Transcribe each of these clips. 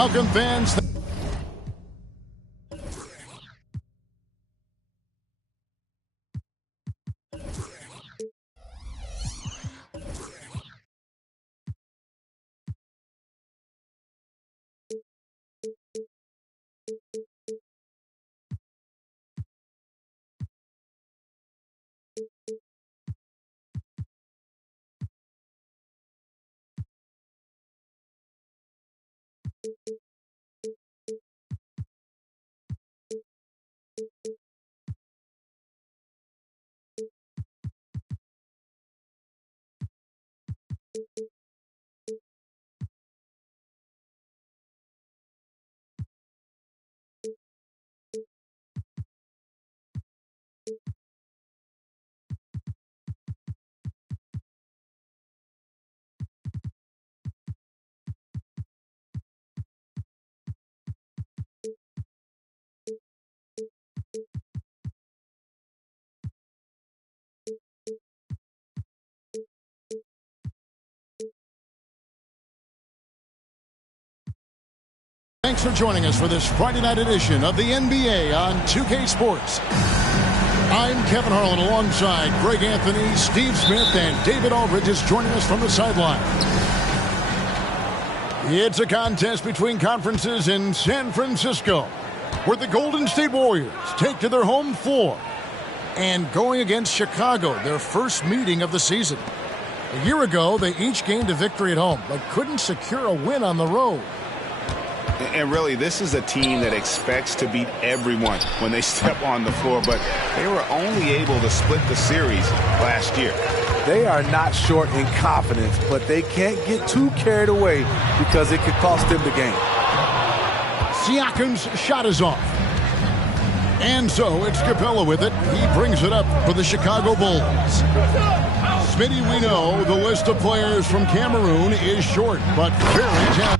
Welcome, fans. Thanks for joining us for this Friday night edition of the NBA on 2K Sports. I'm Kevin Harlan alongside Greg Anthony, Steve Smith, and David Aldridge is joining us from the sideline. It's a contest between conferences in San Francisco, where the Golden State Warriors take to their home floor and going against Chicago, their first meeting of the season. A year ago, they each gained a victory at home, but couldn't secure a win on the road. And really, this is a team that expects to beat everyone when they step on the floor, but they were only able to split the series last year. They are not short in confidence, but they can't get too carried away because it could cost them the game. Siakam's shot is off. And so it's Capella with it. He brings it up for the Chicago Bulls. Smitty, we know the list of players from Cameroon is short, but very talented.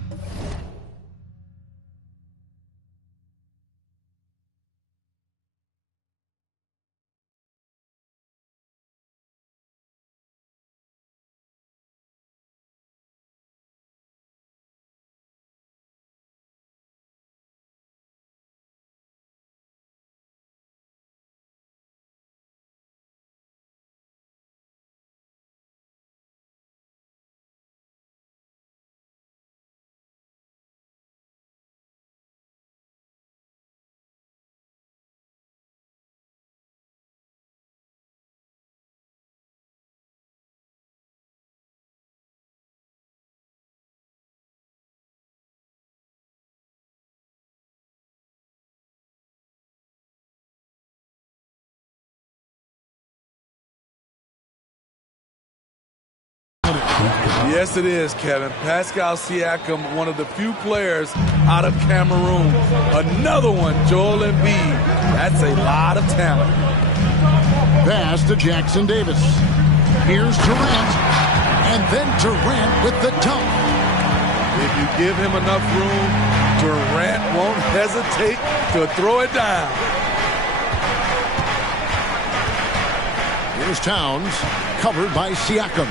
Yes, it is, Kevin. Pascal Siakam, one of the few players out of Cameroon. Another one, Joel Embiid. That's a lot of talent. Pass to Jackson Davis. Here's Durant. And then Durant with the dunk. If you give him enough room, Durant won't hesitate to throw it down. Here's Towns, covered by Siakam.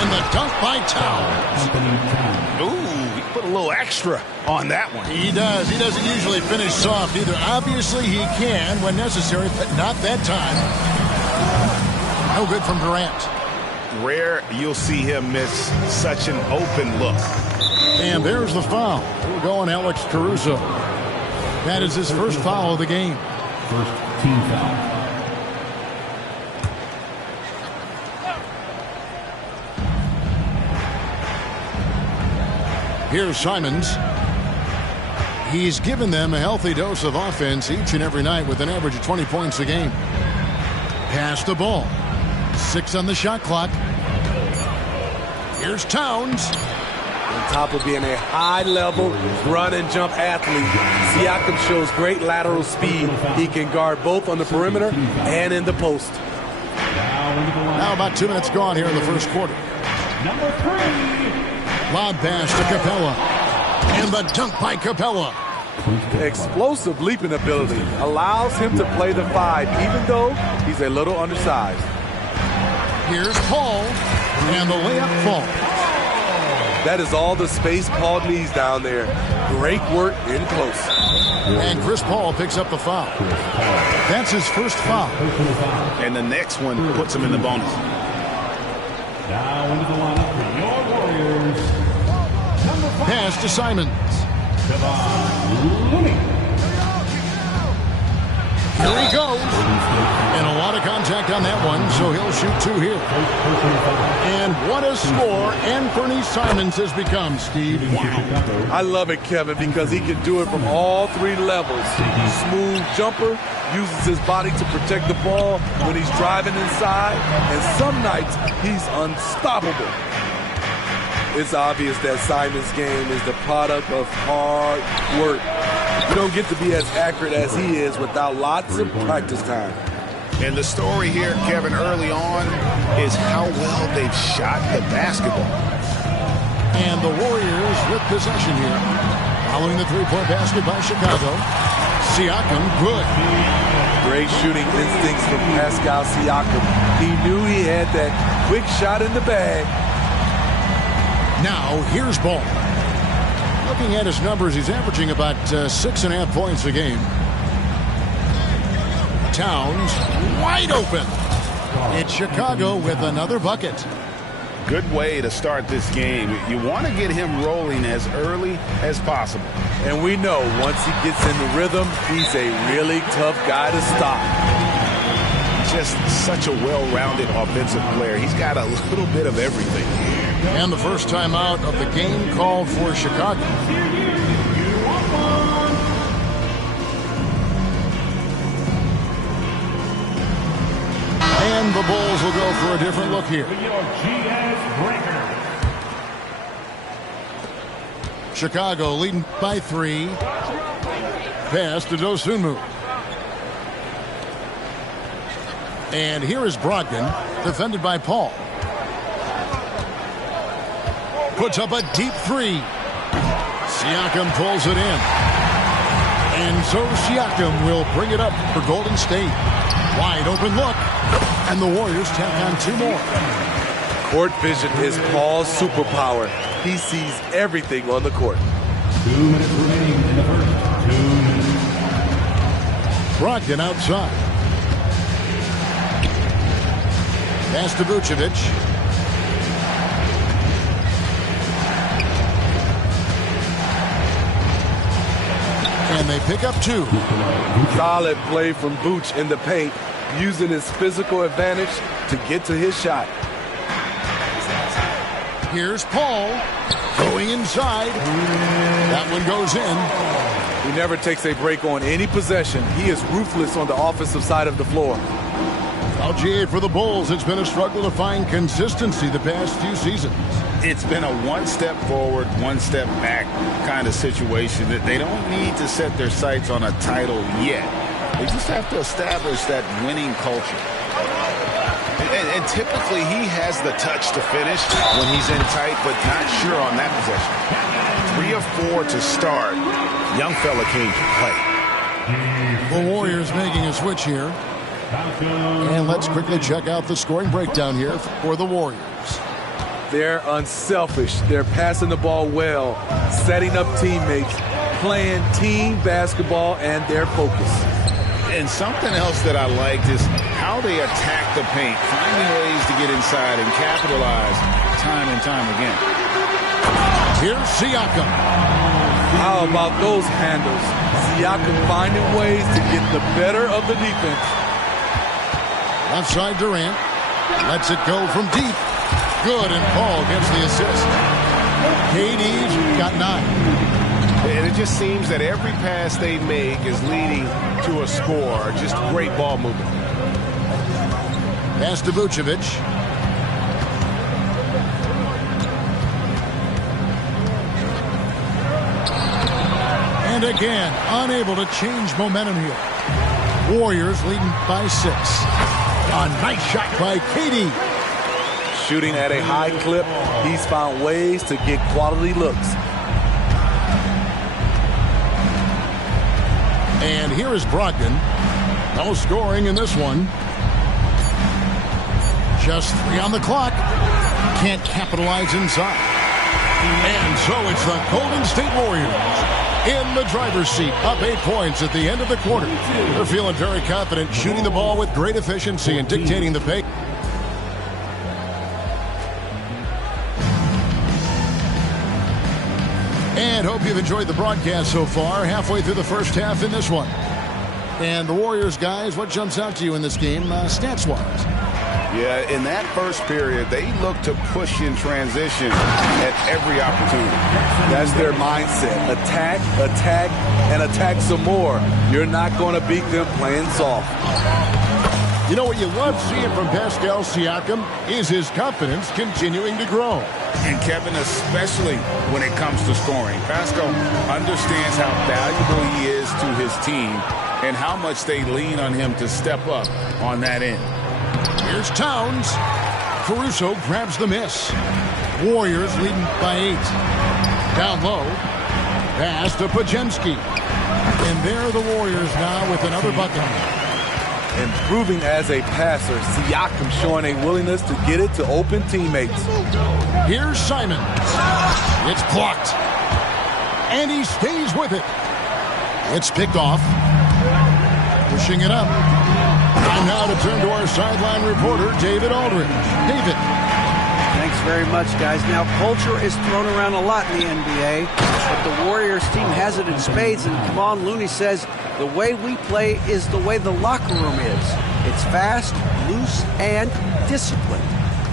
And the dunk by Towns. Ooh, he put a little extra on that one. He does. He doesn't usually finish soft either. Obviously, he can when necessary, but not that time. No good from Durant. Rare you'll see him miss such an open look. And there's the foul. We're going Alex Caruso. That is his first foul of the game. First team foul. Here's Simons. He's given them a healthy dose of offense each and every night with an average of 20 points a game. Pass the ball. 6 on the shot clock. Here's Towns. On top of being a high-level run-and-jump athlete, Siakam shows great lateral speed. He can guard both on the perimeter and in the post. Now about 2 minutes gone here in the first quarter. Number 3. Lob pass to Capella. And the dunk by Capella. Explosive leaping ability allows him to play the 5, even though he's a little undersized. Here's Paul. And the layup falls. That is all the space Paul needs down there. Great work in close. And Chris Paul picks up the foul. That's his first foul. And the next one puts him in the bonus. Now into the lineup for your Warriors. Number 5. Pass to Simons. Kevon Looney. Here he goes. And a lot of contact on that one, so he'll shoot 2 here. And what a score Anthony Simons has become, Steve. Wow. I love it, Kevin, because he can do it from all 3 levels. Smooth jumper, uses his body to protect the ball when he's driving inside, and some nights he's unstoppable. It's obvious that Simons' game is the product of hard work. You don't get to be as accurate as he is without lots of practice time. And the story here, Kevin, early on is how well they've shot the basketball. And the Warriors with possession here. Following the 3-point basket by Chicago. Siakam, good. Great shooting instincts from Pascal Siakam. He knew he had that quick shot in the bag. Now, here's Ball. Looking at his numbers, he's averaging about 6.5 points a game. Towns, wide open. It's Chicago with another bucket. Good way to start this game. You want to get him rolling as early as possible. And we know once he gets in the rhythm, he's a really tough guy to stop. Just such a well-rounded offensive player. He's got a little bit of everything. And the first time out of the game called for Chicago. And the Bulls will go for a different look here. Chicago leading by 3. Pass to Dosunmu. And here is Brogdon, defended by Paul. Puts up a deep 3. Siakam pulls it in. And so Siakam will bring it up for Golden State. Wide open look. And the Warriors tack on 2 more. Court vision is Paul's superpower. He sees everything on the court. 2 minutes remaining in the first. 2 minutes. Brogdon outside. Pass to Vucevic. And they pick up 2. Solid play from Vooch in the paint, using his physical advantage to get to his shot. Here's Paul going inside. That one goes in. He never takes a break on any possession. He is ruthless on the offensive side of the floor. LGA for the Bulls. It's been a struggle to find consistency the past few seasons. It's been a 1 step forward, 1 step back kind of situation. That they don't need to set their sights on a title yet. They just have to establish that winning culture. And typically he has the touch to finish when he's in tight, but not sure on that possession. 3 of 4 to start. Young fella came to play. The Warriors making a switch here. And let's quickly check out the scoring breakdown here for the Warriors. They're unselfish. They're passing the ball well, setting up teammates, playing team basketball, and their focus. And something else that I liked is how they attack the paint, finding ways to get inside and capitalize time and time again. Here's Siakam. How about those handles? Siakam finding ways to get the better of the defense. Left side Durant. Lets it go from deep. Good, and Paul gets the assist. KD's got 9. And it just seems that every pass they make is leading to a score. Just great ball movement. Pass to Vucevic. And again, unable to change momentum here. Warriors leading by 6. A nice shot by KD. Shooting at a high clip, he's found ways to get quality looks. And here is Brogdon. No scoring in this one. Just 3 on the clock. Can't capitalize inside. And so it's the Golden State Warriors in the driver's seat, up 8 points at the end of the quarter. They're feeling very confident, shooting the ball with great efficiency and dictating the pace. And hope you've enjoyed the broadcast so far. Halfway through the first half in this one. And the Warriors, guys, what jumps out to you in this game stats-wise? Yeah, in that first period, they look to push in transition at every opportunity. That's their mindset. Attack, attack, and attack some more. You're not going to beat them playing soft. You know what you love seeing from Pascal Siakam is his confidence continuing to grow. And Kevin, especially when it comes to scoring. Pascal understands how valuable he is to his team and how much they lean on him to step up on that end. Here's Towns. Caruso grabs the miss. Warriors leading by 8. Down low. Pass to Pajemski. And there are the Warriors now with another bucket. Improving as a passer, Siakam showing a willingness to get it to open teammates. Here's Simons. It's blocked. And he stays with it. It's picked off. Pushing it up. Time now to turn to our sideline reporter, David Aldridge. David. Thanks very much, guys. Now, culture is thrown around a lot in the NBA, but the Warriors team has it in spades, and Kevon Looney says the way we play is the way the locker room is. It's fast, loose, and disciplined.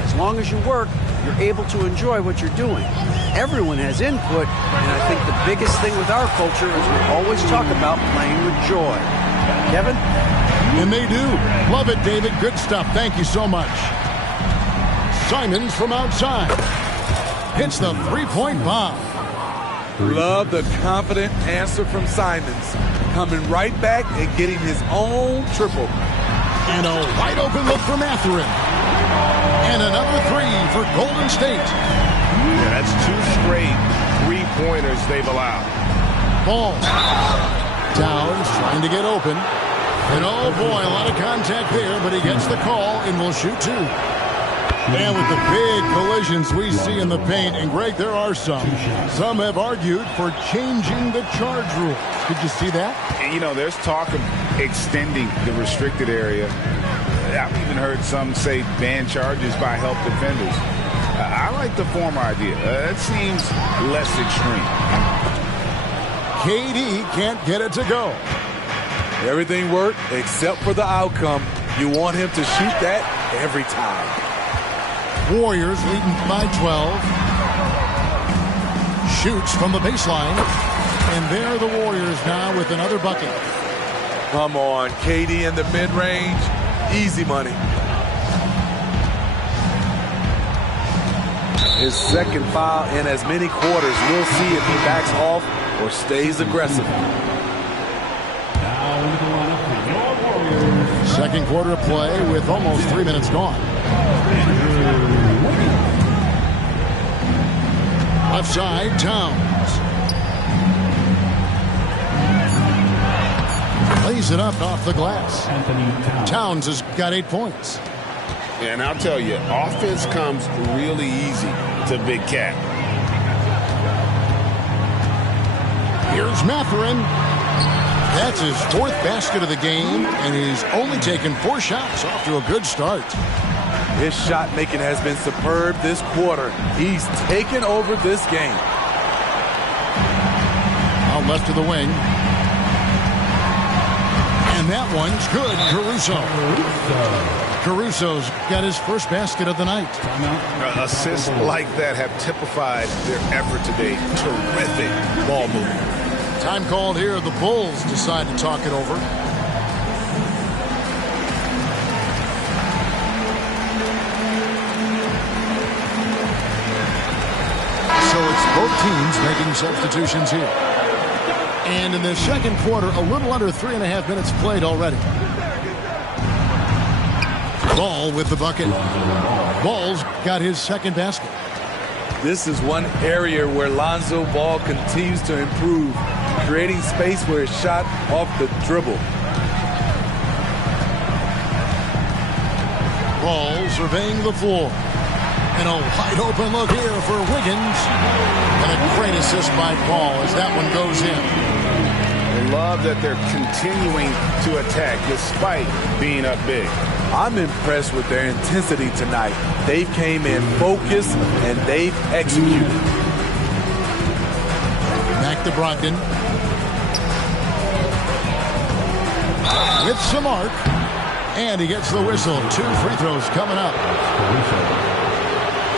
As long as you work, you're able to enjoy what you're doing. Everyone has input, and I think the biggest thing with our culture is we always talk about playing with joy. Kevin? And they do. Love it, David. Good stuff. Thank you so much. Simons from outside. Hits the three-point bomb. Love the confident answer from Simons. Coming right back and getting his own triple. And a wide-open look for Mathurin. And another 3 for Golden State. Yeah, that's 2 straight three-pointers they've allowed. Ball. Towns trying to get open. And oh boy, a lot of contact there, but he gets the call and will shoot 2. And with the big collisions we see in the paint, and Greg, there are some have argued for changing the charge rule. Did you see that? You know, there's talk of extending the restricted area. I've even heard some say ban charges by help defenders. I like the former idea. It seems less extreme. KD can't get it to go. Everything worked except for the outcome. You want him to shoot that every time. Warriors leading by 12. Shoots from the baseline. And there are the Warriors now with another bucket. Come on, KD in the mid-range. Easy money. His second foul in as many quarters. We'll see if he backs off or stays aggressive. Second quarter of play with almost 3 minutes gone. Left side, Towns. Lays it up off the glass. Towns has got 8 points. And I'll tell you, offense comes really easy to Big Cat. Here's Mathurin. That's his 4th basket of the game, and he's only taken 4 shots. Off to a good start. His shot making has been superb this quarter. He's taken over this game. Out left of the wing. And that one's good. Caruso's got his first basket of the night. Assists like that have typified their effort today. Terrific ball movement. Time called here. The Bulls decide to talk it over. So it's both teams making substitutions here. And in the second quarter, a little under 3.5 minutes played already. Ball with the bucket. Ball's got his second basket. This is one area where Lonzo Ball continues to improve, creating space where it's shot off the dribble. Ball surveying the floor. And a wide open look here for Wiggins. And a great assist by Paul as that one goes in. I love that they're continuing to attack despite being up big. I'm impressed with their intensity tonight. They've came in focused and they've executed. Back to Brogdon. With some arc. And he gets the whistle. 2 free throws coming up.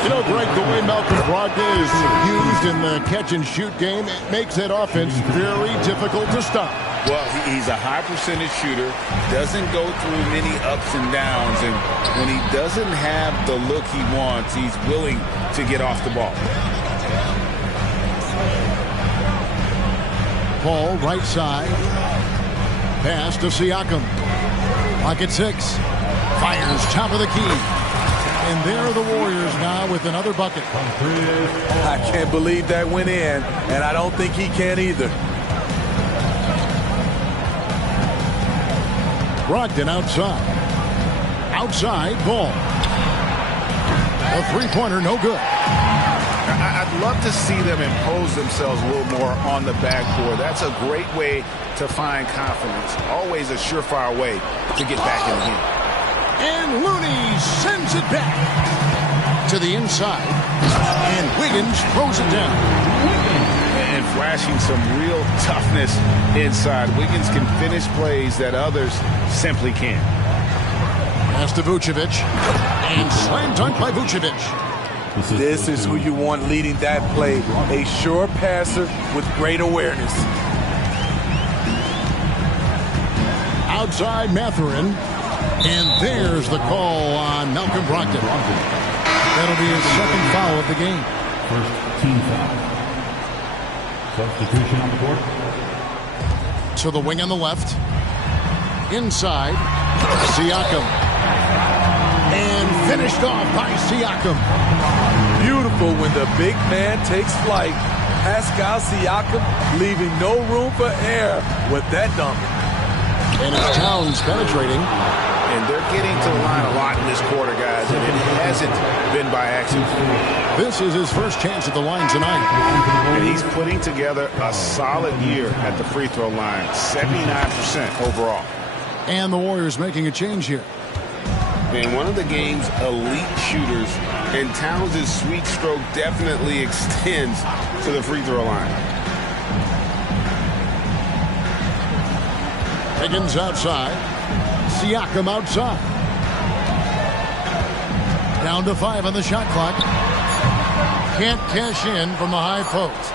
You know, Greg, the way Malcolm Brogdon is used in the catch-and-shoot game, it makes that offense very difficult to stop. Well, he's a high percentage shooter, doesn't go through many ups and downs, and when he doesn't have the look he wants, he's willing to get off the ball. Paul, right side. Pass to Siakam. Lock at 6. Fires top of the key. And there are the Warriors now with another bucket. I can't believe that went in, and I don't think he can either. Brogdon outside. Outside, ball. A three-pointer, no good. I'd love to see them impose themselves a little more on the backboard. That's a great way to find confidence. Always a surefire way to get back in the game. And Looney sends it back to the inside. And Wiggins throws it down. And flashing some real toughness inside. Wiggins can finish plays that others simply can't. Pass to Vucevic. And slam dunk by Vucevic. This is who you want leading that play. A sure passer with great awareness. Outside Mathurin. And there's the call on Malcolm Brogdon. That'll be his second foul of the game. First team foul. Substitution on the court. To the wing on the left. Inside. Siakam. And finished off by Siakam. Beautiful when the big man takes flight. Pascal Siakam leaving no room for error with that dunk. And it's Towns penetrating. And they're getting to the line a lot in this quarter, guys, and it hasn't been by accident. This is his first chance at the line tonight. And he's putting together a solid year at the free throw line, 79% overall. And the Warriors making a change here. And one of the game's elite shooters, and Towns' sweet stroke definitely extends to the free throw line. Higgins outside. Siakam outside. Down to 5 on the shot clock. Can't cash in from the high post.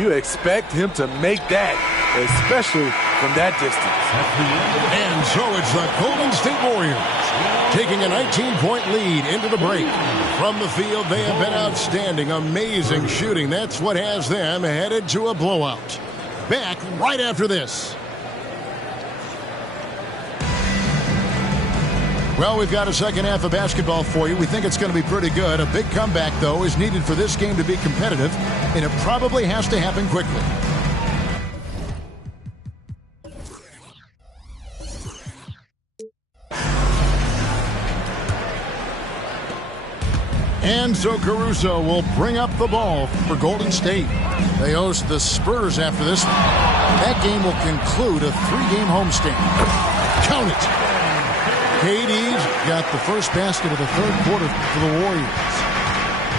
You expect him to make that, especially from that distance. And so it's the Golden State Warriors taking a 19-point lead into the break. From the field, they have been outstanding. Amazing shooting. That's what has them headed to a blowout. Back right after this. Well, we've got a second half of basketball for you. We think it's going to be pretty good. A big comeback, though, is needed for this game to be competitive, and it probably has to happen quickly. And so Caruso will bring up the ball for Golden State. They host the Spurs after this. That game will conclude a 3-game homestand. Count it. KD's got the first basket of the third quarter for the Warriors.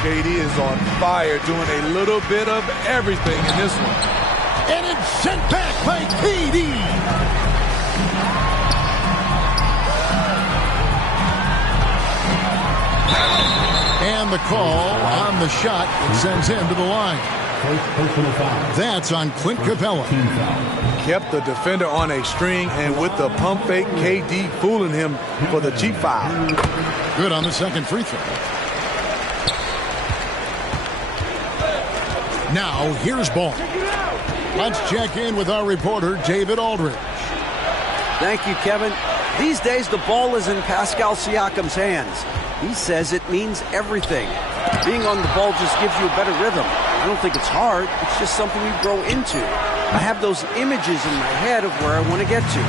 KD is on fire, doing a little bit of everything in this one. And it's sent back by KD. And the call on the shot that sends him to the line. That's on Clint Capella. Kept the defender on a string, and with the pump fake, KD fooling him for the cheap foul. Good on the second free throw. Now, here's Ball. Let's check in with our reporter, David Aldridge. Thank you, Kevin. These days, the ball is in Pascal Siakam's hands. He says it means everything. Being on the ball just gives you a better rhythm. I don't think it's hard. It's just something you grow into. I have those images in my head of where I want to get to.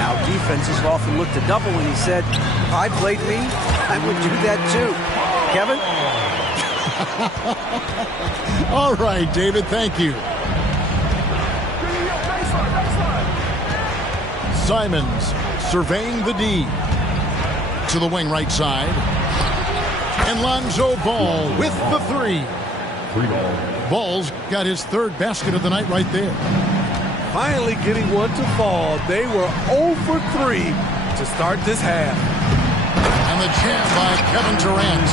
Now, defenses often look to double, and he said, if I played me, I would do that too. Kevin? All right, David, thank you. Simons surveying the D. To the wing right side. And Lonzo Ball with the three. Ball's got his third basket of the night right there. Finally getting one to fall. They were 0 for 3 to start this half. And the jam by Kevin Durant.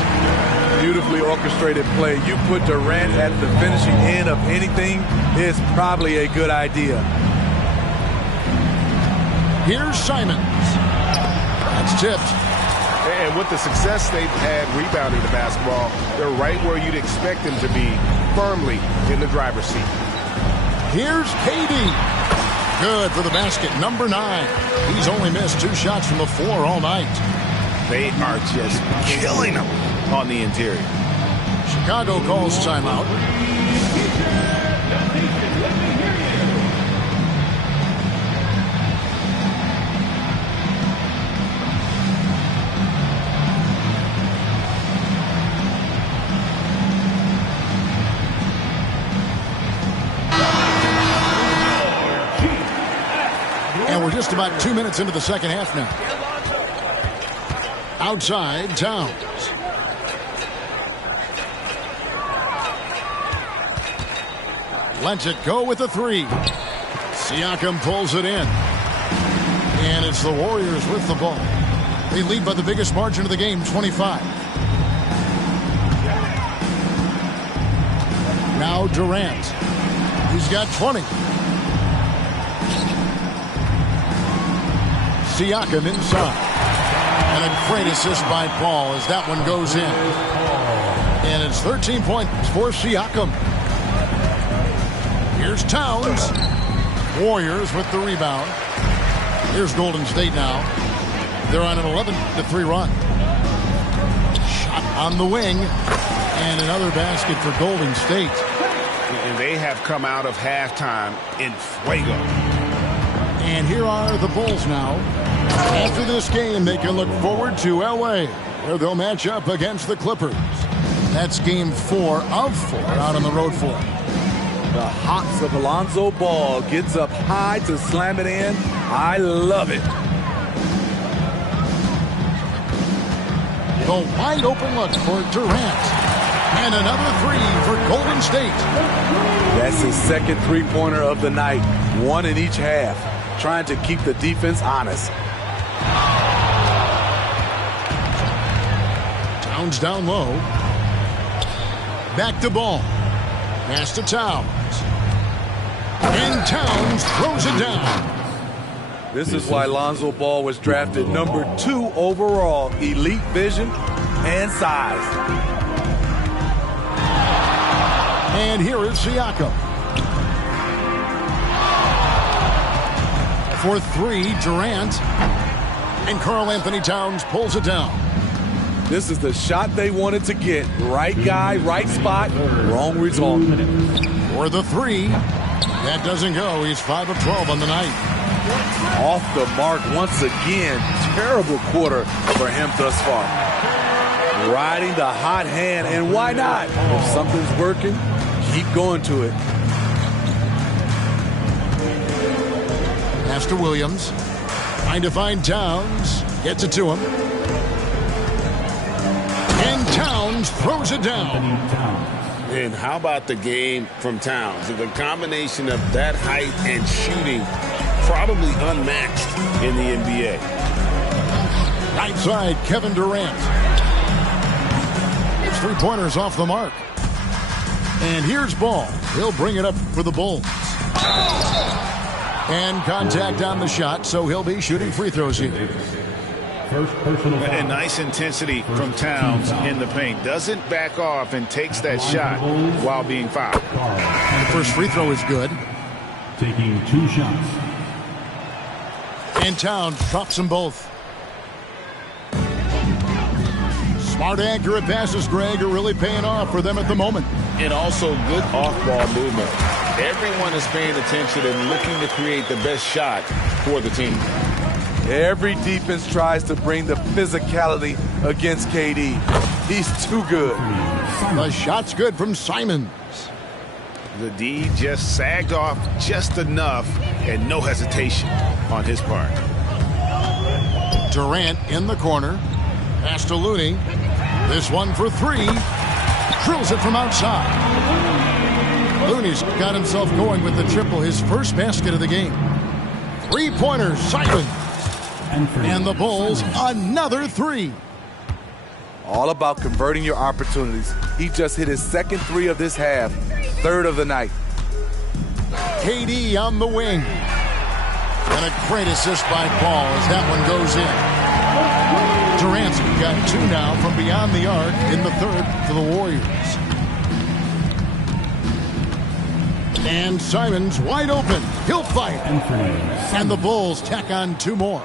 Beautifully orchestrated play. You put Durant at the finishing end of anything, it's probably a good idea. Here's Simons. That's tipped. And with the success they've had rebounding the basketball, they're right where you'd expect them to be, firmly in the driver's seat. Here's KD. Good for the basket, number 9. He's only missed 2 shots from the floor all night. They are just killing them on the interior. Chicago calls timeout. And we're just about 2 minutes into the second half now. Outside, Towns. Lets it go with the 3. Siakam pulls it in. And it's the Warriors with the ball. They lead by the biggest margin of the game, 25. Now Durant. He's got 20. Siakam inside. And a great assist by Paul as that one goes in. And it's 13 points for Siakam. Here's Towns. Warriors with the rebound. Here's Golden State now. They're on an 11-3 run. Shot on the wing. And another basket for Golden State. And they have come out of halftime in fuego. And here are the Bulls now. After this game, they can look forward to L.A., where they'll match up against the Clippers. That's game 4 of 4 out on the road for them. The hops of Lonzo Ball gets up high to slam it in. I love it. The wide open look for Durant. And another 3 for Golden State. That's his second three-pointer of the night. 1 in each half. Trying to keep the defense honest. Towns down low. Back to Ball. Pass to Towns. And Towns throws it down. This is why Lonzo Ball was drafted number 2 overall. Elite vision and size. And here is Siakam. For 3, Durant. And Karl Anthony Towns pulls it down. This is the shot they wanted to get. Right guy, right spot, wrong result. For the 3. That doesn't go. He's 5 of 12 on the night. Off the mark once again. Terrible quarter for him thus far. Riding the hot hand, and why not? If something's working, keep going to it. Pass to Williams. Trying to find Towns. Gets it to him. And Towns throws it down. And how about the game from Towns? The combination of that height and shooting, probably unmatched in the NBA. Right side, Kevin Durant. His 3-pointers off the mark. And here's Ball. He'll bring it up for the Bulls. And contact on the shot, so he'll be shooting free throws here. And nice intensity from Towns in the paint. Doesn't back off and takes that shot while being fouled. And the first free throw is good. Taking 2 shots. And Towns drops them both. Smart, accurate passes, Greg, are really paying off for them at the moment. And also good off-ball movement. Everyone is paying attention and looking to create the best shot for the team. Every defense tries to bring the physicality against KD. He's too good. The shot's good from Simons. The D just sagged off just enough, and no hesitation on his part. Durant in the corner. Pass to Looney. This one for three. Drills it from outside. Looney's got himself going with the triple, his first basket of the game. Three-pointer, Simons. And the Bulls, another three. All about converting your opportunities. He just hit his second three of this half, third of the night. KD on the wing. And a great assist by Paul as that one goes in. Durant's got two now from beyond the arc in the third for the Warriors. And Simons wide open. He'll fire. And the Bulls tack on two more.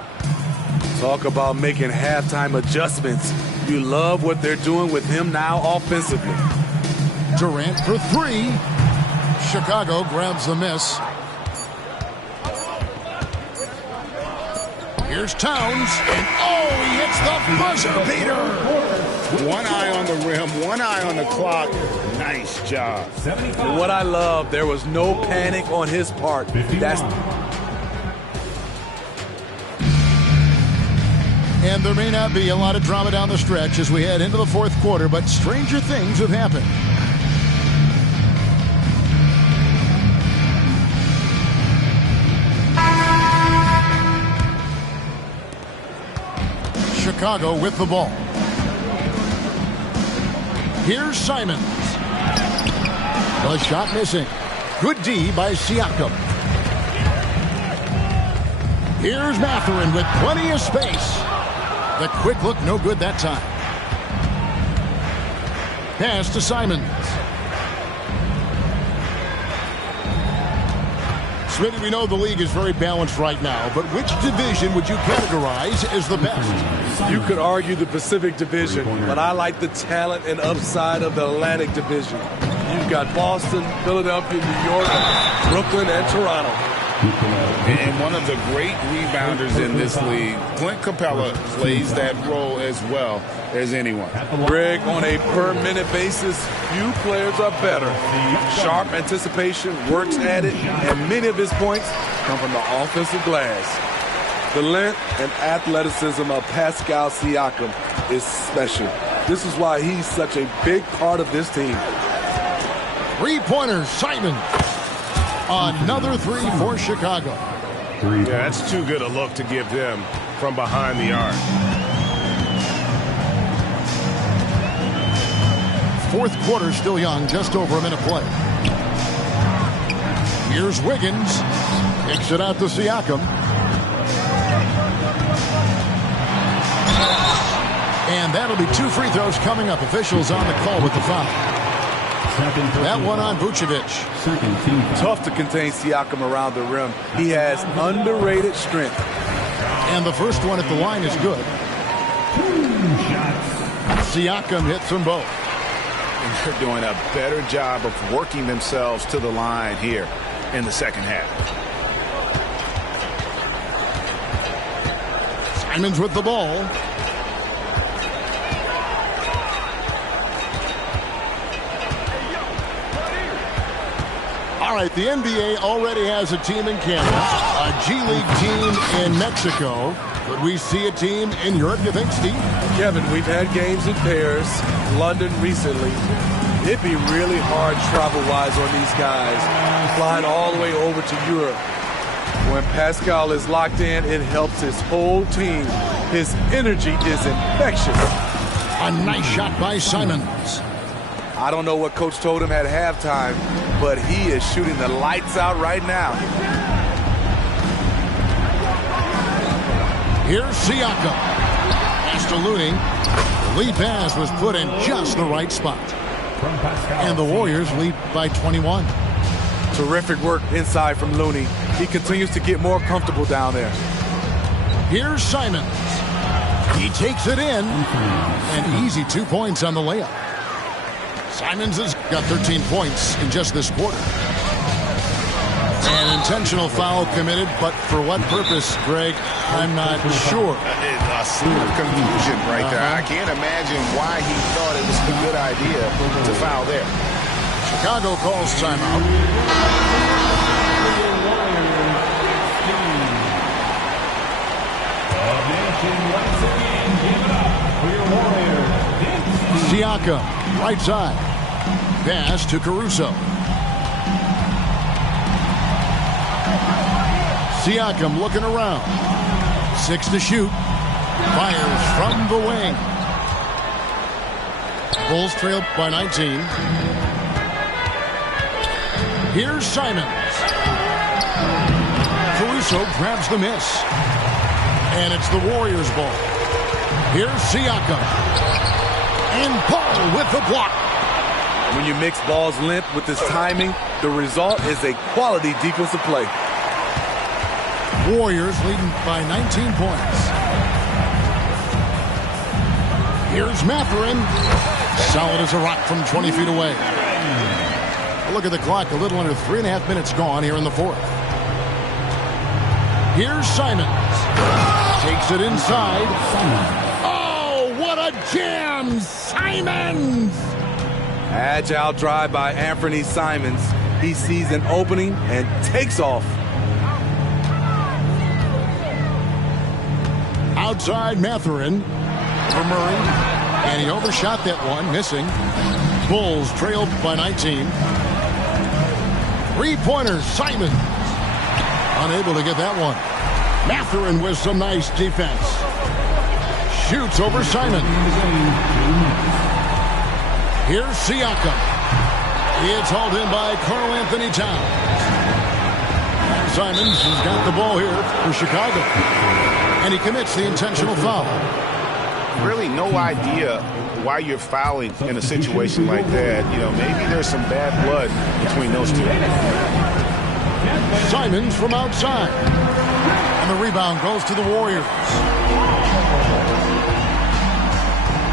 Talk about making halftime adjustments. You love what they're doing with him now offensively. Durant for three. Chicago grabs the miss. Here's Towns, and oh, he hits the buzzer beater. One eye on the rim, one eye on the clock. Nice job. And what I love, there was no panic on his part. And there may not be a lot of drama down the stretch as we head into the fourth quarter, but stranger things have happened. Chicago with the ball. Here's Simons. The shot missing. Good D by Siakam. Here's Mathurin with plenty of space. The quick look, no good that time. Pass to Simons. Smitty, we know the league is very balanced right now, but which division would you categorize as the best? You could argue the Pacific Division, but I like the talent and upside of the Atlantic Division. You've got Boston, Philadelphia, New York, Brooklyn, and Toronto. And one of the great rebounders in this league, Clint Capella, plays that role as well as anyone. Greg, on a per-minute basis, few players are better. Sharp anticipation, works at it, and many of his points come from the offensive glass. The length and athleticism of Pascal Siakam is special. This is why he's such a big part of this team. Three-pointer, Simons. Another three for Chicago. Yeah, that's too good a look to give them from behind the arc. Fourth quarter still young, just over a minute play. Here's Wiggins. Kicks it out to Siakam. And that'll be two free throws coming up. Officials on the call with the foul. That one on Vucevic. Tough to contain Siakam around the rim. He has underrated strength. And the first one at the line is good. Siakam hits them both. And they're doing a better job of working themselves to the line here in the second half. Simons with the ball. All right, the NBA already has a team in Canada, a G League team in Mexico. Could we see a team in Europe, you think, Steve? Kevin, we've had games in Paris, London recently. It'd be really hard travel-wise on these guys, flying all the way over to Europe. When Pascal is locked in, it helps his whole team. His energy is infectious. A nice shot by Simons. I don't know what Coach told him at halftime, but he is shooting the lights out right now. Here's Siakam. Pass to Looney. The lead pass was put in just the right spot. And the Warriors lead by 21. Terrific work inside from Looney. He continues to get more comfortable down there. Here's Simons. He takes it in. And easy 2 points on the layup. Simons has got 13 points in just this quarter. An intentional foul committed, but for what purpose, Greg? I'm not sure. A scene of confusion right there. I can't imagine why he thought it was a good idea to foul there. Chicago calls timeout. Siakam, right side. Pass to Caruso. Siakam looking around. 6 to shoot. Fires from the wing. Bulls trail by 19. Here's Simons. Caruso grabs the miss. And it's the Warriors' ball. Here's Siakam. And Paul with the block. When you mix ball's length with his timing, the result is a quality defensive play. Warriors leading by 19 points. Here's Mathurin. Solid as a rock from 20 feet away. Look at the clock. A little under 3.5 minutes gone here in the fourth. Here's Simons. Takes it inside. Oh, what a jam! Simons! Agile drive by Anthony Simons. He sees an opening and takes off. Outside Mathurin for Murray. And he overshot that one, missing. Bulls trailed by 19. Three-pointer, Simons. Unable to get that one. Mathurin with some nice defense. Shoots over Simons. Here's Siakam. It's hauled in by Karl Anthony Towns. Simons has got the ball here for Chicago. And he commits the intentional foul. Really no idea why you're fouling in a situation like that. You know, maybe there's some bad blood between those two. Simons from outside. And the rebound goes to the Warriors.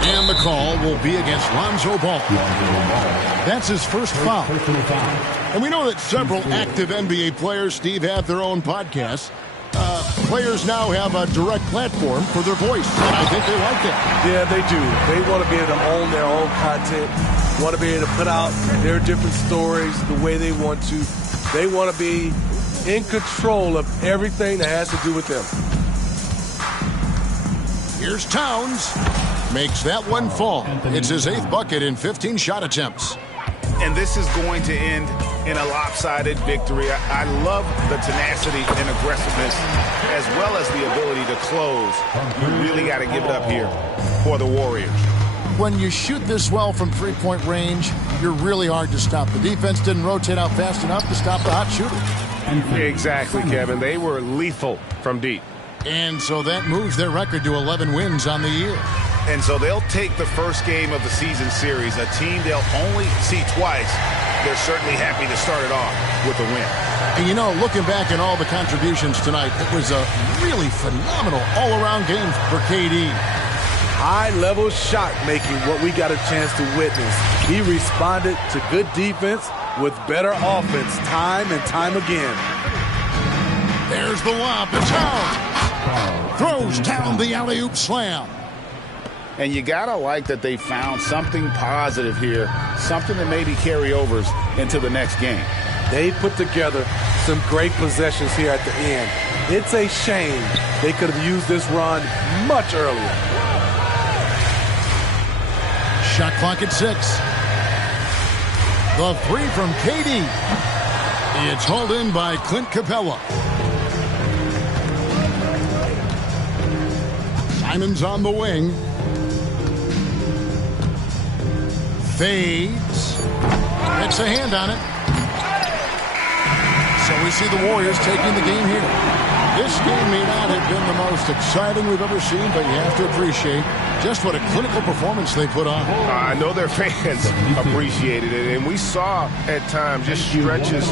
And the call will be against Lonzo Ball. That's his first foul. And we know that several active NBA players, Steve, have their own podcasts. Players now have a direct platform for their voice, and I think they like that. Yeah, they do. They want to be able to own their own content, want to be able to put out their different stories the way they want to. They want to be in control of everything that has to do with them. Here's Towns. Makes that one fall. It's his 8th bucket in 15 shot attempts. And this is going to end in a lopsided victory. I love the tenacity and aggressiveness as well as the ability to close. You really got to give it up here for the Warriors. When you shoot this well from three-point range, you're really hard to stop. The defense didn't rotate out fast enough to stop the hot shooter. Exactly, Kevin. They were lethal from deep. And so that moves their record to 11 wins on the year. And so they'll take the first game of the season series, a team they'll only see twice. They're certainly happy to start it off with a win. And you know, looking back at all the contributions tonight, it was a really phenomenal all-around game for KD. High-level shot making, what we got a chance to witness. He responded to good defense with better offense time and time again. There's the lob to Towns. Throws down the alley-oop slam. And you got to like that they found something positive here, something that maybe carry overs into the next game. They put together some great possessions here at the end. It's a shame they could have used this run much earlier. Shot clock at 6. The three from KD. It's hauled in by Clint Capella. Simons on the wing. Fades. Gets a hand on it. So we see the Warriors taking the game here. This game may not have been the most exciting we've ever seen, but you have to appreciate just what a clinical performance they put on. I know their fans appreciated it, and we saw at times just stretches